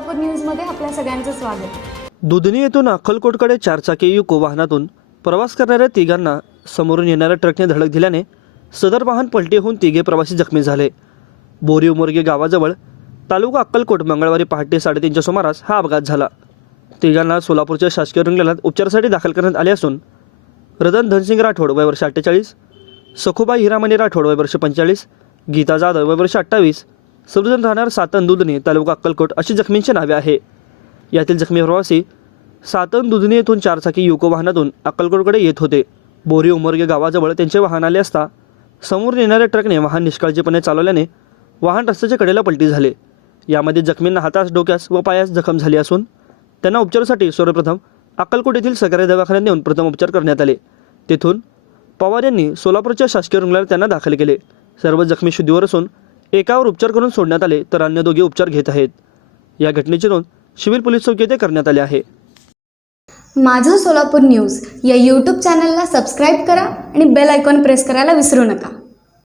सोलापूर न्यूजमध्ये आपल्या सगळ्यांचं स्वागत। दुधनी येथून अक्कलकोटकडे चारचाकी युको वाहनातून प्रवास करणाऱ्या तिघांना समोरून येणाऱ्या ट्रकने धडक दिल्याने सदर वाहन पलटी होऊन तिघे प्रवासी जखमी झाले। बोरी उमरगे गावाजवळ तालुका अक्कलकोट मंगळवारी पहाटे 3:30च्या सुमारास हा अपघात झाला। तिघांना सोलापूरच्या शासकीय रुग्णालयात उपचारासाठी दाखल करण्यात आले असून रतन धनसिंग राठोड वय वर्ष 48, सखुबाई हिरामणी राठोड वय वर्ष 45, गीता जाधव वय वर्ष 28, सर्वजण राहणार सातन दुधनी तालुका अक्कलकोट अशी जखमींची नावे आहे। यातील जखमी प्रवासी सातन दुधनी येथून चारचाकी युको वाहनातून अक्कलकोटकडे येत होते। बोरी उमरगे गावाजवळ त्यांचे वाहन आले असता समोर येणाऱ्या ट्रकने वाहन निष्काळजीपणे चालवल्याने वाहन रस्त्याच्या कडेला पलटी झाले। यामध्ये जखमींना हातास, डोक्यास व पायास जखम झाली असून त्यांना उपचारासाठी सर्वप्रथम अक्कलकोट येथील सरकारी दवाखान्यात नेऊन प्रथम उपचार करण्यात आले। तेथून पवार यांनी सोलापूरच्या शासकीय रुग्णालयात त्यांना दाखल केले। सर्व जखमी शुद्धीवर असून एकावर उपचार करून सोडण्यात आले तर अन्य दोघे उपचार घेत आहेत। या घटनेची नोंद सिव्हिल पोलीस चौकी येथे करण्यात आली आहे। माझं सोलापूर न्यूज या यूट्यूब चॅनलला सबस्क्राईब करा आणि बेल आयकॉन प्रेस करायला विसरू नका।